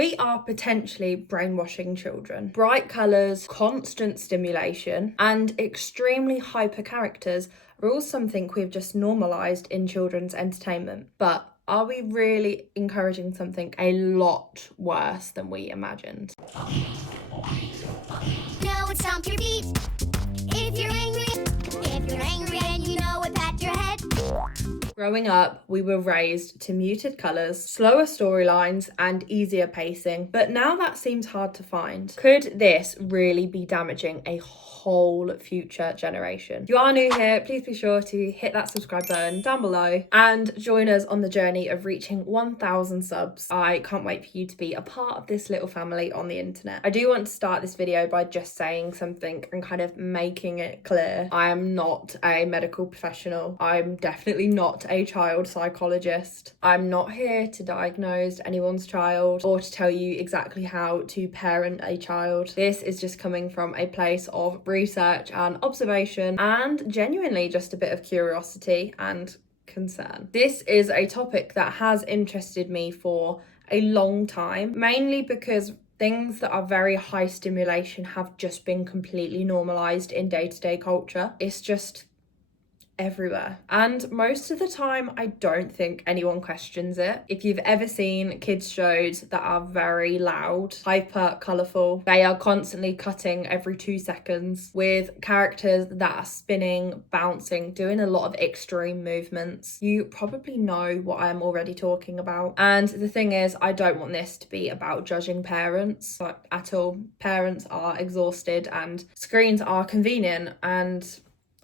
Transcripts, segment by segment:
We are potentially brainwashing children. Bright colours, constant stimulation, and extremely hyper characters are all something we've just normalised in children's entertainment. But are we really encouraging something a lot worse than we imagined? Now it's time to repeat. If you're angry and you know it, pat your head. Growing up, we were raised to muted colours, slower storylines, and easier pacing, but now that seems hard to find. Could this really be damaging a whole future generation? If you are new here, please be sure to hit that subscribe button down below and join us on the journey of reaching 1,000 subs. I can't wait for you to be a part of this little family on the internet. I do want to start this video by just saying something and kind of making it clear. I am not a medical professional. I'm definitely not a child psychologist. I'm not here to diagnose anyone's child or to tell you exactly how to parent a child. This is just coming from a place of research and observation and genuinely just a bit of curiosity and concern. This is a topic that has interested me for a long time, mainly because things that are very high stimulation have just been completely normalized in day-to-day culture. It's just everywhere, and most of the time I don't think anyone questions it. If you've ever seen kids shows that are very loud, hyper colourful, they are constantly cutting every 2 seconds with characters that are spinning, bouncing, doing a lot of extreme movements, you probably know what I'm already talking about. And the thing is, I don't want this to be about judging parents at all. Parents are exhausted and screens are convenient, and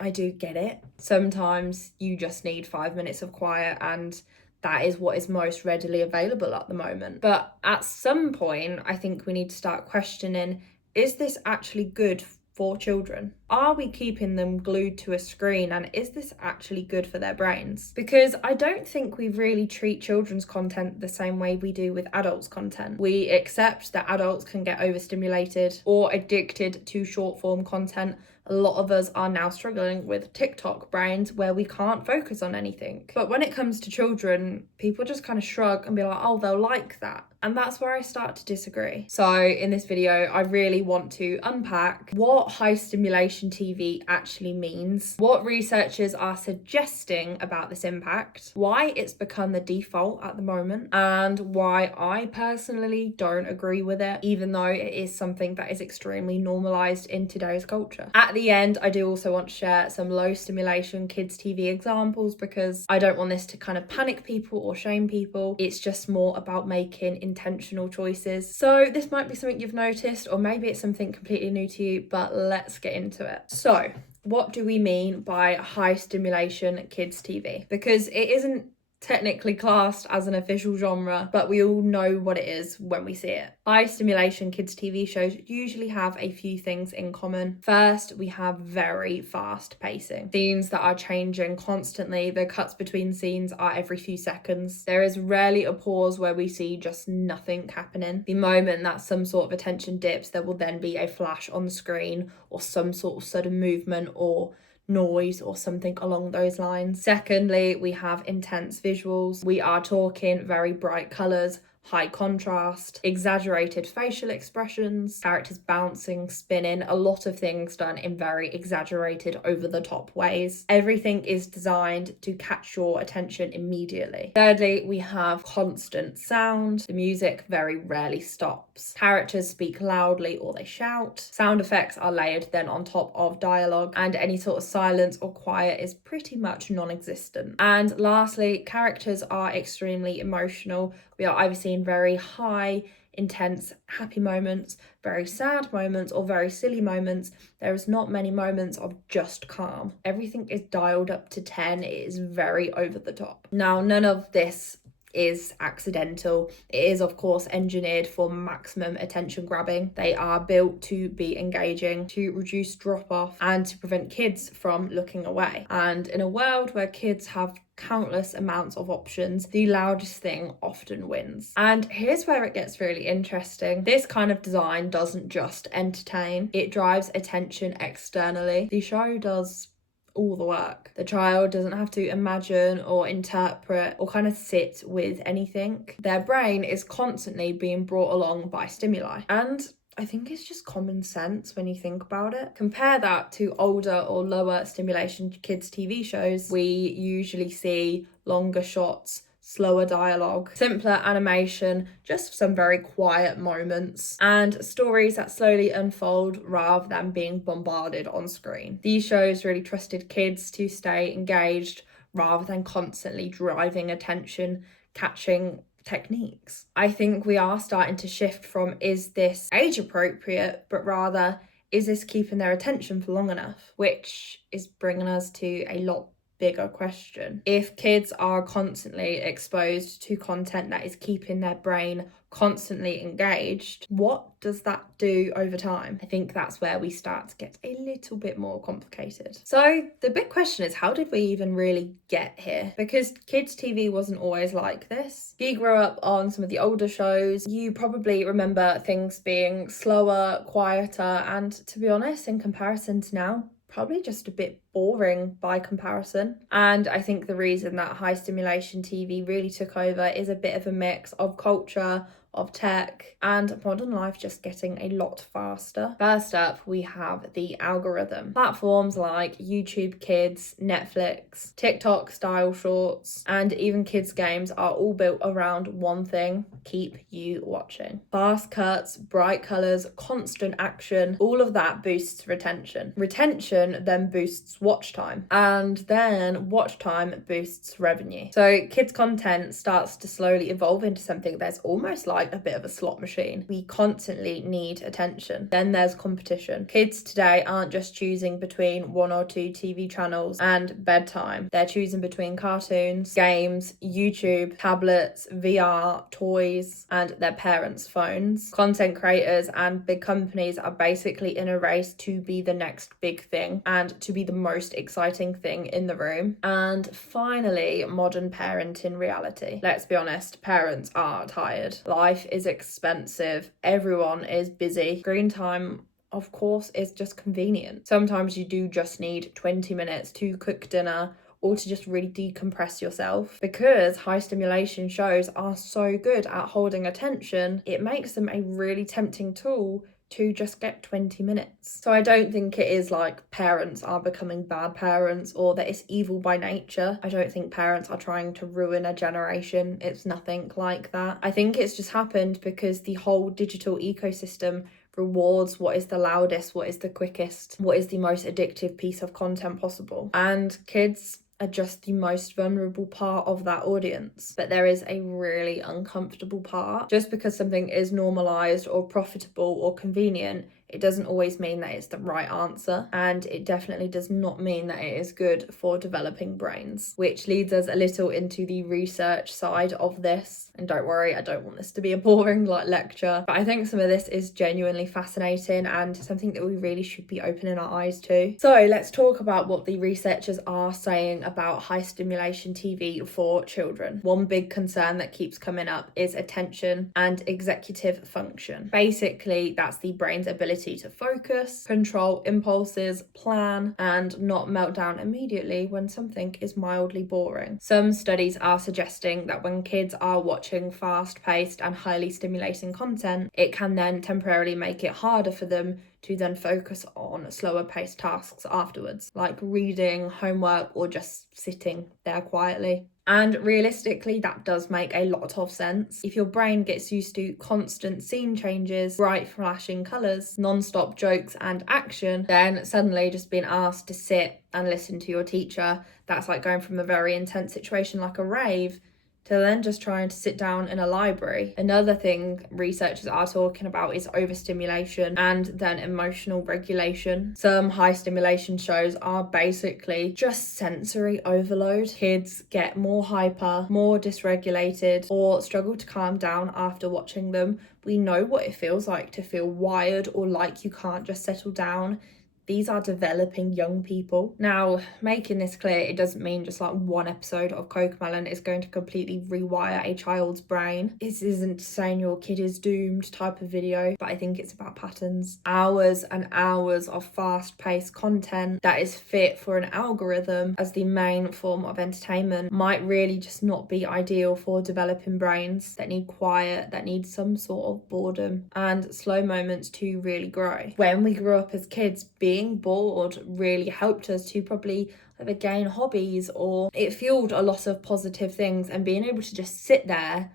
I do get it. Sometimes you just need 5 minutes of quiet, and that is what is most readily available at the moment. But at some point, I think we need to start questioning, is this actually good for children? Are we keeping them glued to a screen, and is this actually good for their brains? Because I don't think we really treat children's content the same way we do with adults' content. We accept that adults can get overstimulated or addicted to short form content. A lot of us are now struggling with TikTok brains where we can't focus on anything. But when it comes to children, people just kind of shrug and be like, oh, they'll like that. And that's where I start to disagree. So in this video, I really want to unpack what high stimulation TV actually means, what researchers are suggesting about this impact, why it's become the default at the moment, and why I personally don't agree with it, even though it is something that is extremely normalized in today's culture. At the end, I do also want to share some low stimulation kids TV examples, because I don't want this to kind of panic people or shame people. It's just more about making intentional choices. So this might be something you've noticed, or maybe it's something completely new to you, but let's get into it. So what do we mean by high stimulation kids TV? Because it isn't technically classed as an official genre, but we all know what it is when we see it. High stimulation kids TV shows usually have a few things in common. First, we have very fast pacing. Scenes that are changing constantly. The cuts between scenes are every few seconds. There is rarely a pause where we see just nothing happening. The moment that some sort of attention dips, there will then be a flash on the screen or some sort of sudden movement or noise or something along those lines. Secondly, we have intense visuals. We are talking very bright colours, high contrast, exaggerated facial expressions, characters bouncing, spinning, a lot of things done in very exaggerated, over-the-top ways. Everything is designed to catch your attention immediately. Thirdly, we have constant sound. The music very rarely stops. Characters speak loudly or they shout. Sound effects are layered then on top of dialogue, and any sort of silence or quiet is pretty much non-existent. And lastly, characters are extremely emotional. We are either seeing very high, intense, happy moments, very sad moments, or very silly moments. There is not many moments of just calm. Everything is dialed up to 10. It is very over the top. Now, none of this is accidental. It is, of course, engineered for maximum attention grabbing. They are built to be engaging, to reduce drop off, and to prevent kids from looking away. And in a world where kids have countless amounts of options, the loudest thing often wins. And here's where it gets really interesting. This kind of design doesn't just entertain, it drives attention externally. The show does all the work. The child doesn't have to imagine or interpret or kind of sit with anything. Their brain is constantly being brought along by stimuli. And I think it's just common sense when you think about it. Compare that to older or lower stimulation kids' TV shows. We usually see longer shots, slower dialogue, simpler animation, just some very quiet moments, and stories that slowly unfold rather than being bombarded on screen. These shows really trusted kids to stay engaged rather than constantly driving attention, catching techniques. I think we are starting to shift from is this age appropriate, but rather is this keeping their attention for long enough, which is bringing us to a lot bigger question. If kids are constantly exposed to content that is keeping their brain constantly engaged, what does that do over time? I think that's where we start to get a little bit more complicated. So the big question is, how did we even really get here? Because kids' TV wasn't always like this. If you grew up on some of the older shows, you probably remember things being slower, quieter, and to be honest, in comparison to now, probably just a bit boring by comparison. And I think the reason that high stimulation TV really took over is a bit of a mix of culture, of tech, and modern life just getting a lot faster. First up, we have the algorithm. Platforms like YouTube Kids, Netflix, TikTok style shorts, and even kids games are all built around one thing: keep you watching. Fast cuts, bright colours, constant action, all of that boosts retention. Retention then boosts watch time, and then watch time boosts revenue. So kids content starts to slowly evolve into something that's almost like a bit of a slot machine. We constantly need attention. Then there's competition. Kids today aren't just choosing between one or two TV channels and bedtime. They're choosing between cartoons, games, YouTube, tablets, VR, toys, and their parents' phones. Content creators and big companies are basically in a race to be the next big thing and to be the most exciting thing in the room. And finally, modern parenting reality. Let's be honest, parents are tired. Life is expensive. Everyone is busy. Screen time, of course, is just convenient. Sometimes you do just need 20 minutes to cook dinner or to just really decompress yourself. Because high stimulation shows are so good at holding attention, it makes them a really tempting tool to just get 20 minutes. So I don't think it is like parents are becoming bad parents or that it's evil by nature. I don't think parents are trying to ruin a generation. It's nothing like that. I think it's just happened because the whole digital ecosystem rewards what is the loudest, what is the quickest, what is the most addictive piece of content possible. And kids are just the most vulnerable part of that audience. But there is a really uncomfortable part. Just because something is normalized or profitable or convenient, it doesn't always mean that it's the right answer, and it definitely does not mean that it is good for developing brains, which leads us a little into the research side of this. And don't worry, I don't want this to be a boring lecture, but I think some of this is genuinely fascinating and something that we really should be opening our eyes to. So let's talk about what the researchers are saying about high stimulation TV for children. One big concern that keeps coming up is attention and executive function. Basically, that's the brain's ability to focus, control impulses, plan, and not melt down immediately when something is mildly boring. Some studies are suggesting that when kids are watching fast-paced and highly stimulating content, it can then temporarily make it harder for them to then focus on slower paced tasks afterwards, like reading, homework, or just sitting there quietly. And realistically, that does make a lot of sense. If your brain gets used to constant scene changes, bright flashing colours, non-stop jokes and action, then suddenly just being asked to sit and listen to your teacher, that's like going from a very intense situation like a rave to then just trying to sit down in a library. Another thing researchers are talking about is overstimulation and then emotional regulation. Some high stimulation shows are basically just sensory overload. Kids get more hyper, more dysregulated, or struggle to calm down after watching them. We know what it feels like to feel wired or like you can't just settle down. These are developing young people. Now, making this clear, it doesn't mean just like one episode of cocomelon is going to completely rewire a child's brain. This isn't saying your kid is doomed type of video, but I think it's about patterns. Hours and hours of fast-paced content that is fit for an algorithm as the main form of entertainment might really just not be ideal for developing brains that need quiet, that need some sort of boredom and slow moments to really grow. When we grew up as kids, being bored really helped us to probably gain hobbies, or it fueled a lot of positive things, and being able to just sit there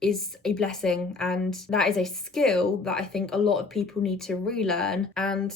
is a blessing, and that is a skill that I think a lot of people need to relearn. And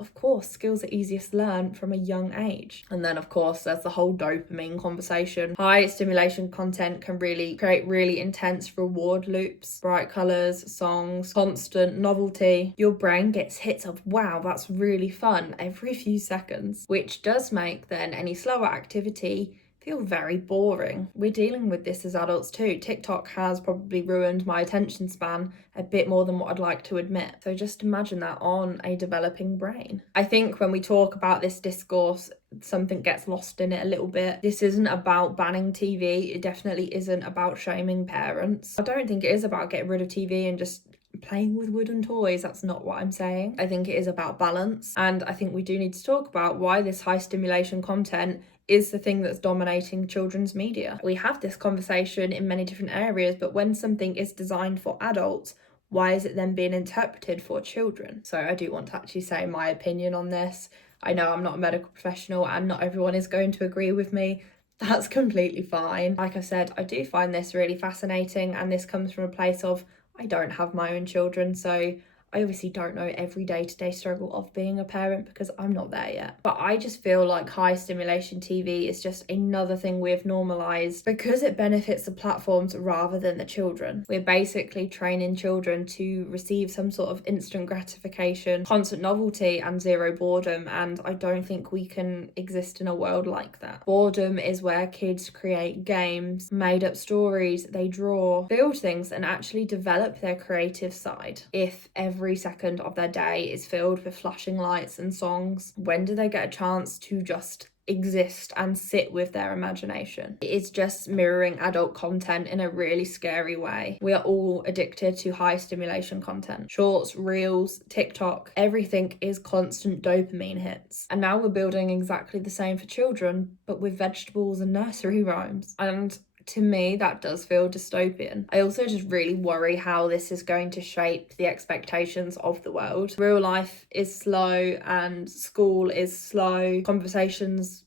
of course, skills are easiest learned from a young age. And then of course there's the whole dopamine conversation. High stimulation content can really create really intense reward loops, bright colours, songs, constant novelty. Your brain gets hits of wow, that's really fun every few seconds, which does make then any slower activity feel very boring. We're dealing with this as adults too. TikTok has probably ruined my attention span a bit more than what I'd like to admit. So just imagine that on a developing brain. I think when we talk about this discourse, something gets lost in it a little bit. This isn't about banning TV. It definitely isn't about shaming parents. I don't think it is about getting rid of TV and just playing with wooden toys. That's not what I'm saying. I think it is about balance. And I think we do need to talk about why this high stimulation content is the thing that's dominating children's media. We have this conversation in many different areas, but when something is designed for adults, why is it then being interpreted for children? So I do want to actually say my opinion on this. I know I'm not a medical professional and not everyone is going to agree with me. That's completely fine. Like I said, I do find this really fascinating, and this comes from a place of I don't have my own children, so I obviously don't know every day-to-day struggle of being a parent because I'm not there yet. But I just feel like high stimulation TV is just another thing we've normalised because it benefits the platforms rather than the children. We're basically training children to receive some sort of instant gratification, constant novelty and zero boredom, and I don't think we can exist in a world like that. Boredom is where kids create games, made up stories, they draw, build things and actually develop their creative side. If every second of their day is filled with flashing lights and songs, when do they get a chance to just exist and sit with their imagination? It is just mirroring adult content in a really scary way. We are all addicted to high stimulation content. Shorts, reels, TikTok, everything is constant dopamine hits. And now we're building exactly the same for children, but with vegetables and nursery rhymes. And to me, that does feel dystopian. I also just really worry how this is going to shape the expectations of the world. Real life is slow and school is slow. Conversations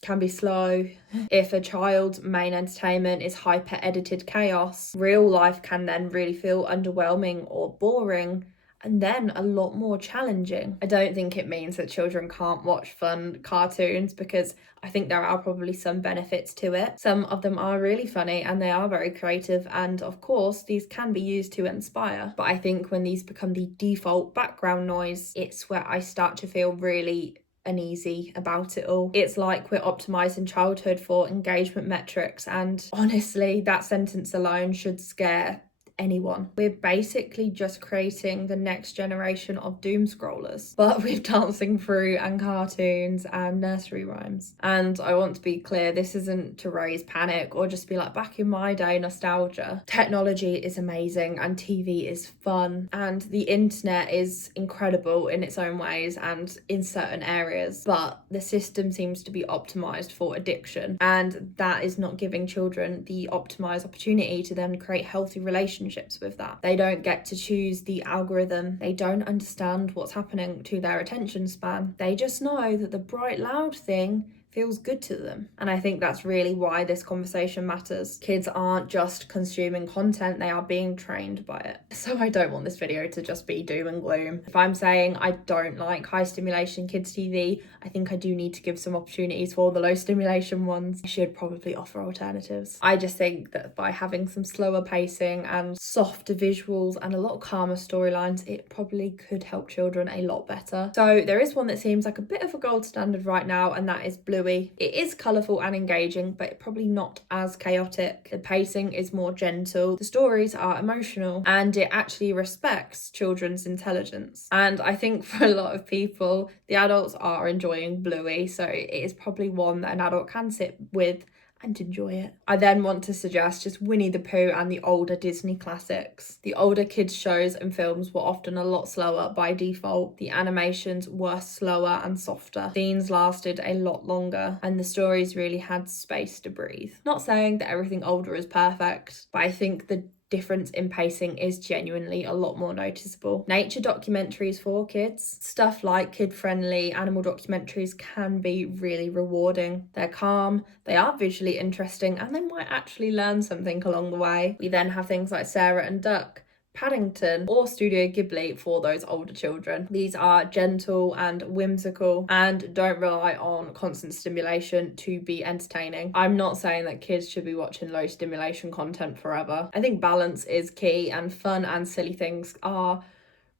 can be slow. If a child's main entertainment is hyper edited chaos, real life can then really feel underwhelming or boring, and then a lot more challenging. I don't think it means that children can't watch fun cartoons, because I think there are probably some benefits to it. Some of them are really funny and they are very creative, and of course these can be used to inspire. But I think when these become the default background noise, it's where I start to feel really uneasy about it all. It's like we're optimizing childhood for engagement metrics, and honestly, that sentence alone should scare anyone. We're basically just creating the next generation of doom scrollers, but with dancing through and cartoons and nursery rhymes. And I want to be clear, this isn't to raise panic or just be like back in my day nostalgia. Technology is amazing and TV is fun and the internet is incredible in its own ways and in certain areas, but the system seems to be optimized for addiction, and that is not giving children the optimized opportunity to then create healthy relationships with that. They don't get to choose the algorithm. They don't understand what's happening to their attention span. They just know that the bright, loud thing feels good to them. And I think that's really why this conversation matters. Kids aren't just consuming content, they are being trained by it. So I don't want this video to just be doom and gloom. If I'm saying I don't like high stimulation kids TV, I think I do need to give some opportunities for the low stimulation ones. I should probably offer alternatives. I just think that by having some slower pacing and softer visuals and a lot calmer storylines, it probably could help children a lot better. So there is one that seems like a bit of a gold standard right now, and that is Blue bluey. It is colourful and engaging, but probably not as chaotic. The pacing is more gentle, the stories are emotional, and it actually respects children's intelligence. And I think for a lot of people, the adults are enjoying bluey, so it is probably one that an adult can sit with and enjoy it. I then want to suggest just Winnie the Pooh and the older Disney classics. The older kids' shows and films were often a lot slower by default. The animations were slower and softer. Scenes lasted a lot longer, and the stories really had space to breathe. Not saying that everything older is perfect, but I think the difference in pacing is genuinely a lot more noticeable. Nature documentaries for kids, stuff like kid-friendly animal documentaries, can be really rewarding. They're calm, they are visually interesting, and they might actually learn something along the way. We then have things like Sarah and Duck, Paddington, or Studio Ghibli for those older children. These are gentle and whimsical and don't rely on constant stimulation to be entertaining. I'm not saying that kids should be watching low stimulation content forever. I think balance is key, and fun and silly things are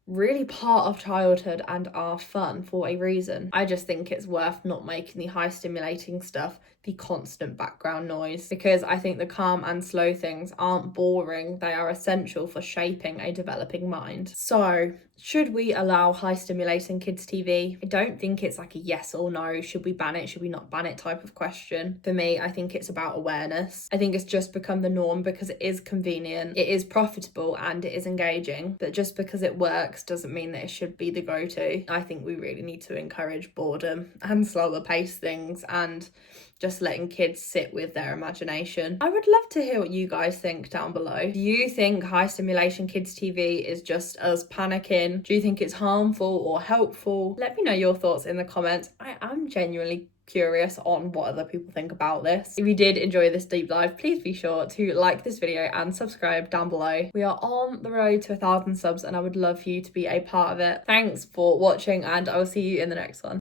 really part of childhood and are fun for a reason. I just think it's worth not making the high stimulating stuff the constant background noise, because I think the calm and slow things aren't boring, they are essential for shaping a developing mind. So, should we allow high stimulating kids TV? I don't think it's like a yes or no, should we ban it, should we not ban it type of question. For me, I think it's about awareness. I think it's just become the norm because it is convenient, it is profitable, and it is engaging, but just because it works doesn't mean that it should be the go-to. I think we really need to encourage boredom and slower paced things and just letting kids sit with their imagination. I would love to hear what you guys think down below. Do you think high stimulation kids TV is just us panicking? Do you think it's harmful or helpful? Let me know your thoughts in the comments. I am genuinely curious on what other people think about this. If you did enjoy this deep dive, please be sure to like this video and subscribe down below. We are on the road to 1,000 subs and I would love for you to be a part of it. Thanks for watching and I will see you in the next one.